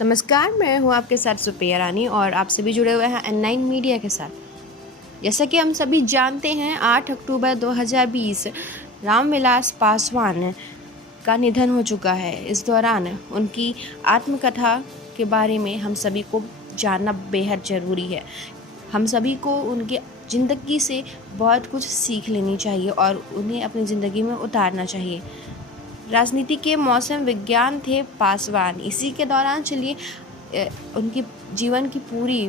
नमस्कार, मैं हूँ आपके साथ सुप्रिया रानी और आप सभी जुड़े हुए हैं N9 मीडिया के साथ। जैसा कि हम सभी जानते हैं, 8 अक्टूबर 2020 रामविलास पासवान का निधन हो चुका है। इस दौरान उनकी आत्मकथा के बारे में हम सभी को जानना बेहद ज़रूरी है। हम सभी को उनके ज़िंदगी से बहुत कुछ सीख लेनी चाहिए और उन्हें अपनी ज़िंदगी में उतारना चाहिए। राजनीति के मौसम विज्ञान थे पासवान। इसी के दौरान चलिए उनकी जीवन की पूरी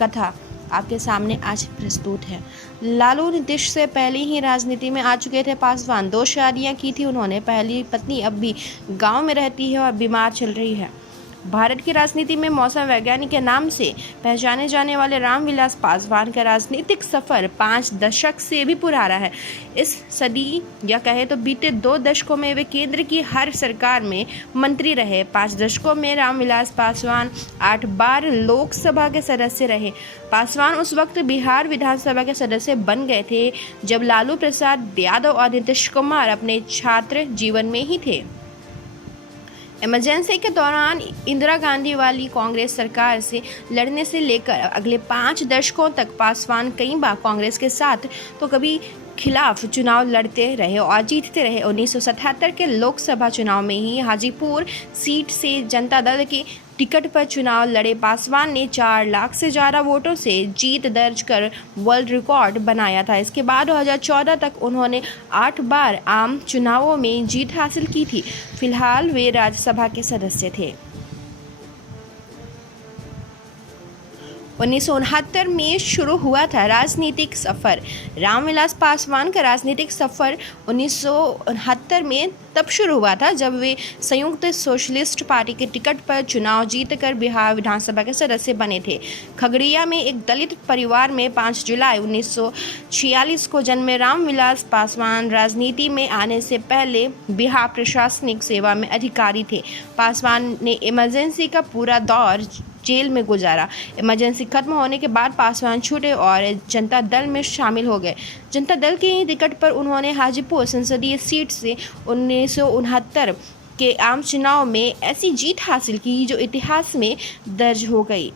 कथा आपके सामने आज प्रस्तुत है। लालू नीतीश से पहले ही राजनीति में आ चुके थे पासवान। 2 शादियां की थी उन्होंने। पहली पत्नी अब भी गांव में रहती है और बीमार चल रही है। भारत की राजनीति में मौसम वैज्ञानिक के नाम से पहचाने जाने वाले रामविलास पासवान का राजनीतिक सफर 5 दशक से भी पुराना है। इस सदी या कहे तो बीते 2 दशकों में वे केंद्र की हर सरकार में मंत्री रहे। 5 दशकों में रामविलास पासवान 8 बार लोकसभा के सदस्य रहे। पासवान उस वक्त बिहार विधानसभा के सदस्य बन गए थे जब लालू प्रसाद यादव और नीतीश कुमार अपने छात्र जीवन में ही थे। इमरजेंसी के दौरान इंदिरा गांधी वाली कांग्रेस सरकार से लड़ने से लेकर अगले 5 दशकों तक पासवान कई बार कांग्रेस के साथ तो कभी खिलाफ चुनाव लड़ते रहे और जीतते रहे। 1977 के लोकसभा चुनाव में ही हाजीपुर सीट से जनता दल के टिकट पर चुनाव लड़े पासवान ने 4 लाख से ज़्यादा वोटों से जीत दर्ज कर वर्ल्ड रिकॉर्ड बनाया था। इसके बाद 2014 तक उन्होंने 8 बार आम चुनावों में जीत हासिल की थी। फिलहाल वे राज्यसभा के सदस्य थे। 1969 में शुरू हुआ था राजनीतिक सफ़र। रामविलास पासवान का राजनीतिक सफ़र 1969 में तब शुरू हुआ था जब वे संयुक्त सोशलिस्ट पार्टी के टिकट पर चुनाव जीतकर बिहार विधानसभा के सदस्य बने थे। खगड़िया में एक दलित परिवार में 5 जुलाई 1946 को जन्मे रामविलास पासवान राजनीति में आने से पहले बिहार प्रशासनिक सेवा में अधिकारी थे। पासवान ने इमरजेंसी का पूरा दौर जेल में गुजारा। इमरजेंसी खत्म होने के बाद पासवान छूटे और जनता दल में शामिल हो गए। जनता दल के ही टिकट पर उन्होंने हाजीपुर संसदीय सीट से 1969 के आम चुनाव में ऐसी जीत हासिल की जो इतिहास में दर्ज हो गई।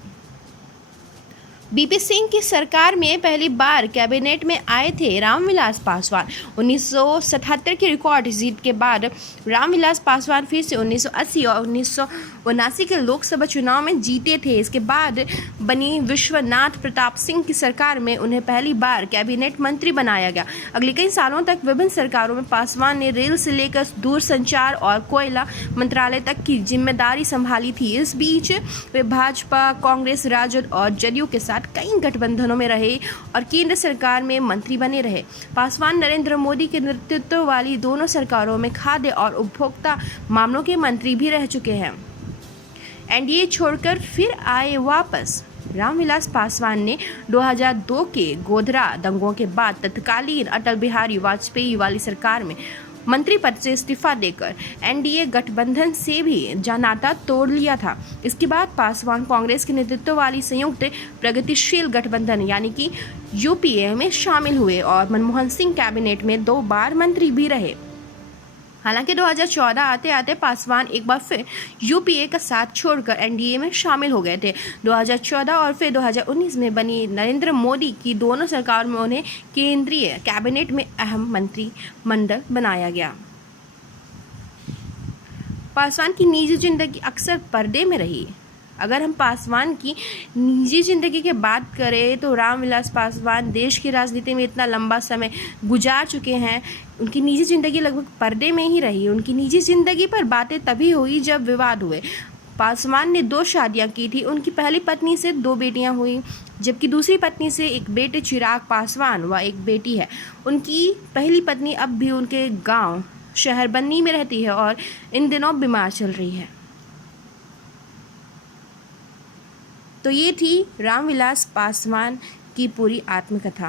बीपी सिंह की सरकार में पहली बार कैबिनेट में आए थे रामविलास पासवान। 1977 की रिकॉर्ड जीत के बाद रामविलास पासवान फिर से 1980 और 1979 के लोकसभा चुनाव में जीते थे। इसके बाद बनी विश्वनाथ प्रताप सिंह की सरकार में उन्हें पहली बार कैबिनेट मंत्री बनाया गया। अगले कई सालों तक विभिन्न सरकारों में पासवान ने रेल से लेकर दूरसंचार और कोयला मंत्रालय तक की जिम्मेदारी संभाली थी। इस बीच वे भाजपा, कांग्रेस, राजद और जदयू के साथ कई गठबंधनों में रहे और केंद्र सरकार में मंत्री बने रहे। पासवान नरेंद्र मोदी के नेतृत्व वाली दोनों सरकारों में खाद्य और उपभोक्ता मामलों के मंत्री भी रह चुके हैं। एनडीए छोड़कर फिर आए वापस। रामविलास पासवान ने 2002 के गोधरा दंगों के बाद तत्कालीन अटल बिहारी वाजपेयी वाली सरकार में मंत्री पद से इस्तीफा देकर एनडीए गठबंधन से भी नाता तोड़ लिया था। इसके बाद पासवान कांग्रेस के नेतृत्व वाली संयुक्त प्रगतिशील गठबंधन यानी कि यूपीए में शामिल हुए और मनमोहन सिंह कैबिनेट में 2 बार मंत्री भी रहे। हालांकि 2014 आते आते पासवान एक बार फिर यूपीए का साथ छोड़कर एनडीए में शामिल हो गए थे। 2014 और फिर 2019 में बनी नरेंद्र मोदी की दोनों सरकार में उन्हें केंद्रीय कैबिनेट में अहम मंत्रिमंडल बनाया गया। पासवान की निजी जिंदगी अक्सर पर्दे में रही। अगर हम पासवान की निजी ज़िंदगी की बात करें तो रामविलास पासवान देश की राजनीति में इतना लंबा समय गुजार चुके हैं, उनकी निजी ज़िंदगी लगभग पर्दे में ही रही। उनकी निजी ज़िंदगी पर बातें तभी हुई जब विवाद हुए। पासवान ने 2 शादियां की थी। उनकी पहली पत्नी से 2 बेटियां हुई जबकि दूसरी पत्नी से एक बेटे चिराग पासवान व एक बेटी है। उनकी पहली पत्नी अब भी उनके गाँव शहर बन्नी में रहती है और इन दिनों बीमार चल रही है। तो ये थी रामविलास पासवान की पूरी आत्मकथा।